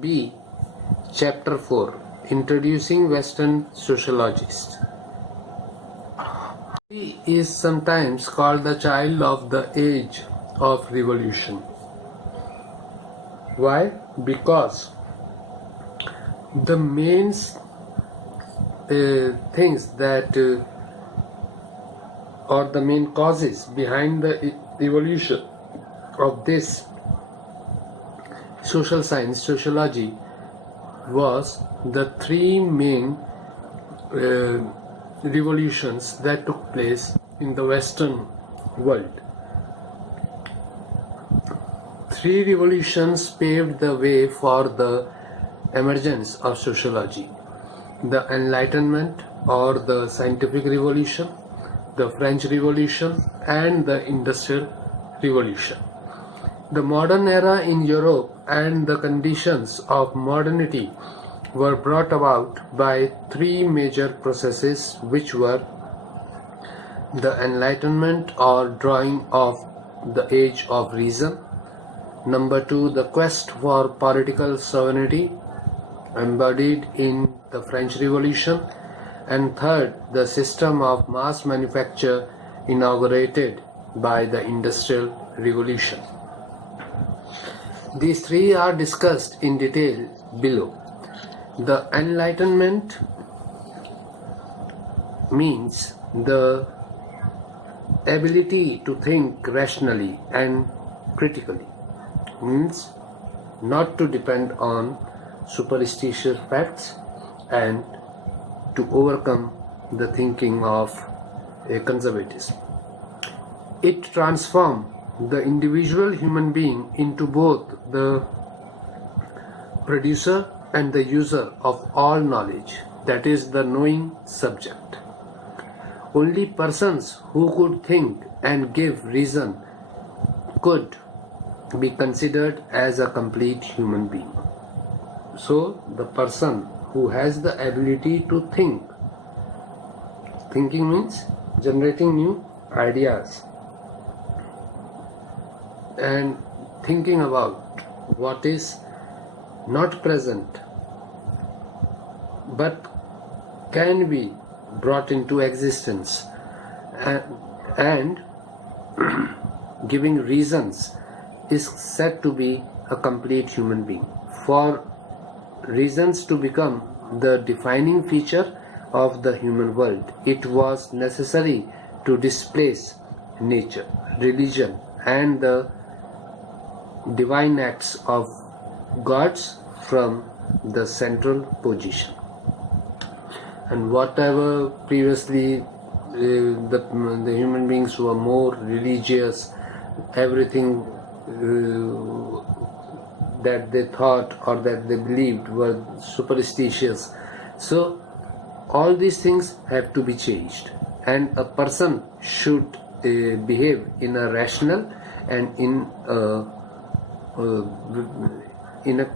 B. Chapter 4, Introducing Western Sociologists. He is sometimes called the child of the age of revolution. Why? Because the main things that or the main causes behind the evolution of this social science, sociology, was the three main revolutions that took place in the Western world. Three revolutions paved the way for the emergence of sociology: the Enlightenment or the Scientific Revolution, the French Revolution, and the Industrial Revolution. The modern era in Europe and the conditions of modernity were brought about by three major processes, which were the Enlightenment or drawing of the age of reason. Number two, the quest for political sovereignty, embodied in the French Revolution. And third, the system of mass manufacture inaugurated by the Industrial Revolution. These three are discussed in detail below. The Enlightenment means the ability to think rationally and critically, means not to depend on superstitious facts and to overcome the thinking of a conservatism. It transformed the individual human being into both the producer and the user of all knowledge, that is, the knowing subject. Only persons who could think and give reason could be considered as a complete human being. So, the person who has the ability to think, thinking means generating new ideas and thinking about what is not present but can be brought into existence, and giving reasons is said to be a complete human being. For reasons to become the defining feature of the human world, it was necessary to displace nature, religion, and the divine acts of gods from the central position. And whatever previously the human beings were more religious, everything that they thought or that they believed were superstitious. So all these things have to be changed, and a person should behave in a rational and in a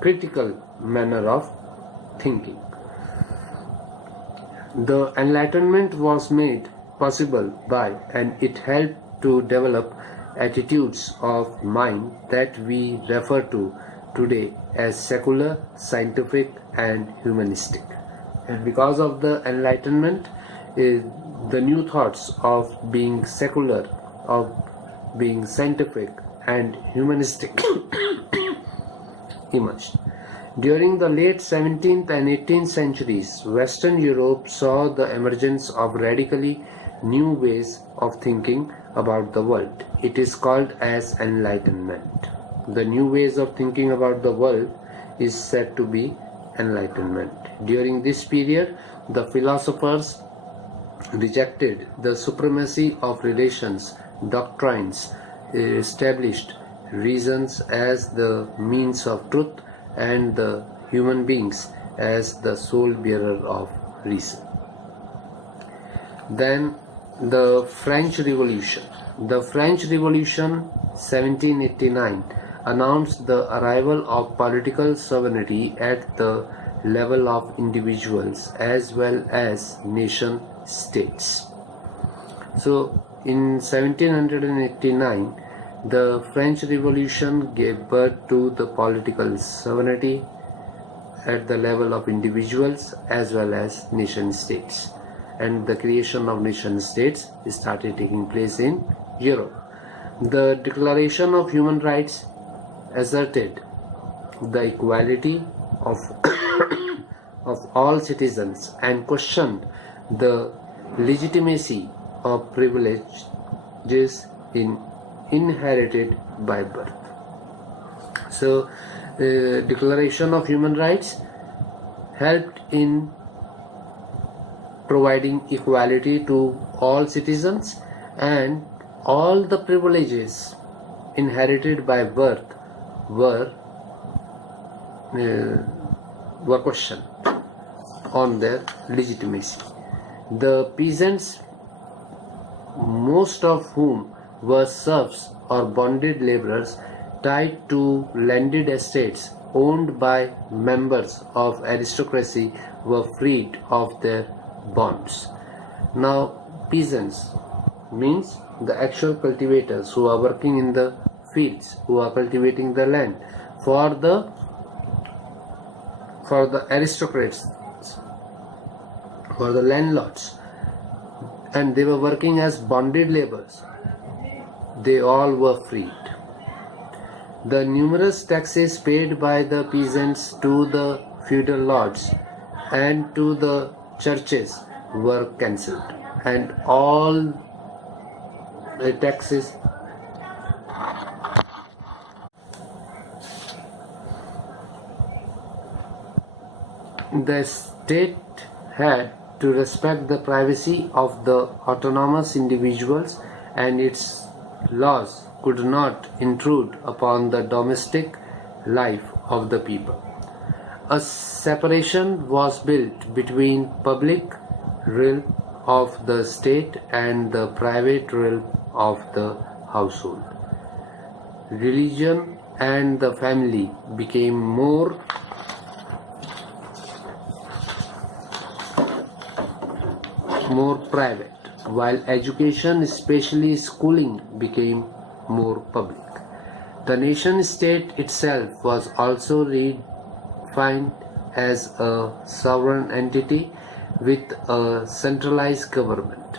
critical manner of thinking. The Enlightenment was made possible by, and it helped to develop attitudes of mind that we refer to today as secular, scientific, and humanistic. And because of the Enlightenment, the new thoughts of being secular, of being scientific, and humanistic emerged. During the late 17th and 18th centuries, Western Europe saw the emergence of radically new ways of thinking about the world. It is called as Enlightenment. The new ways of thinking about the world is said to be Enlightenment. During this period, the philosophers rejected the supremacy of relations, doctrines, established reasons as the means of truth, and the human beings as the sole bearer of reason. Then the French Revolution. The French Revolution 1789 announced the arrival of political sovereignty at the level of individuals as well as nation states. So in 1789, The French Revolution gave birth to the political sovereignty at the level of individuals as well as nation states, and the creation of nation states started taking place in Europe. The Declaration of Human Rights asserted the equality of of all citizens and questioned the legitimacy of privileges inherited by birth. So, Declaration of Human Rights helped in providing equality to all citizens, and all the privileges inherited by birth were questioned on their legitimacy. The peasants, most of whom were serfs or bonded laborers tied to landed estates owned by members of aristocracy, were freed of their bonds. Now, peasants means the actual cultivators who are working in the fields, who are cultivating the land for the aristocrats, for the landlords, and they were working as bonded laborers. They all were freed. The numerous taxes paid by the peasants to the feudal lords and to the churches were cancelled, and all the taxes the state had to respect the privacy of the autonomous individuals, and its laws could not intrude upon the domestic life of the people. A separation was built between public realm of the state and the private realm of the household. Religion and the family became more private, while education, especially schooling, became more public. The nation state itself was also redefined as a sovereign entity with a centralized government.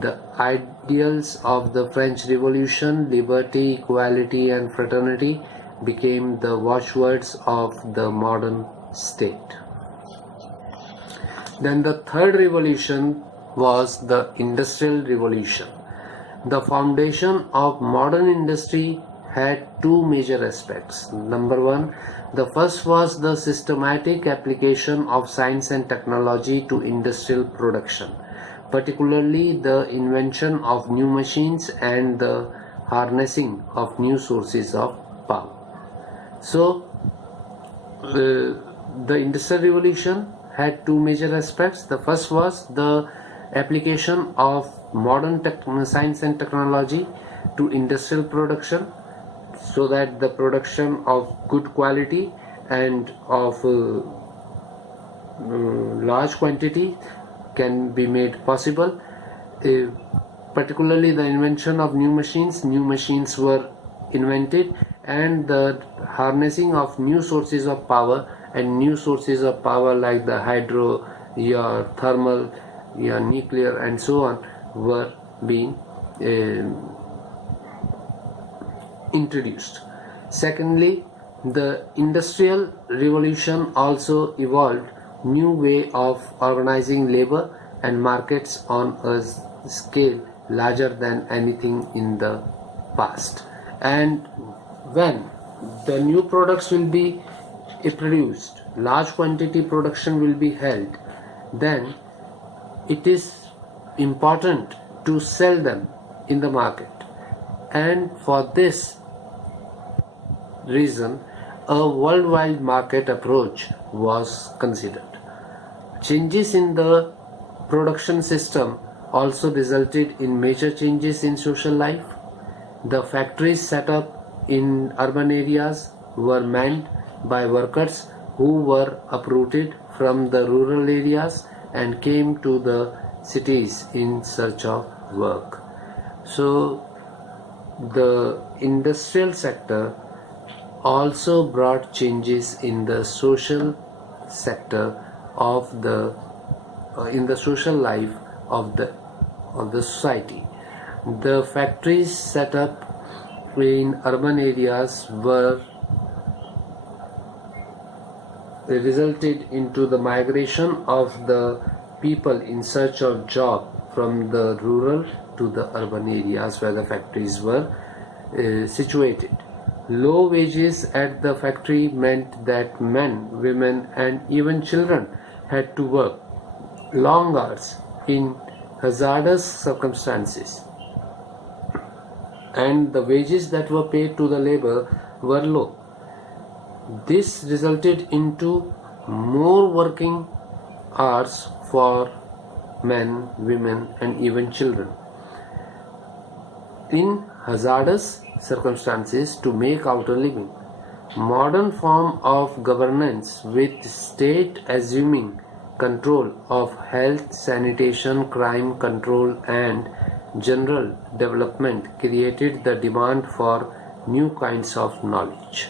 The ideals of the French Revolution, liberty, equality, and fraternity, became the watchwords of the modern state. Then the third revolution was the Industrial Revolution. The foundation of modern industry had two major aspects. Number one, the first was the systematic application of science and technology to industrial production, particularly the invention of new machines and the harnessing of new sources of power. So, the Industrial Revolution had two major aspects. The first was the application of modern science and technology to industrial production, so that the production of good quality and of large quantity can be made possible. Particularly the invention of new machines. New machines were invented, and the harnessing of new sources of power, and new sources of power like the hydro, your thermal, your nuclear, and so on, were being introduced. Secondly, the Industrial Revolution also evolved new way of organizing labor and markets on a scale larger than anything in the past. And when the new products will be produced, large quantity production will be held, then it is important to sell them in the market. And for this reason, a worldwide market approach was considered. Changes in the production system also resulted in major changes in social life. The factories set up in urban areas were manned by workers who were uprooted from the rural areas and came to the cities in search of work. So The industrial sector also brought changes in the social sector of the in the social life of the society. The factories set up in urban areas were resulted into the migration of the people in search of job from the rural to the urban areas where the factories were situated. Low wages at the factory meant that men, women, and even children had to work long hours in hazardous circumstances, and the wages that were paid to the labor were low. This resulted into more working hours for men, women, and even children in hazardous circumstances to make out a living. Modern form of governance with state assuming control of health, sanitation, crime control, and general development created the demand for new kinds of knowledge.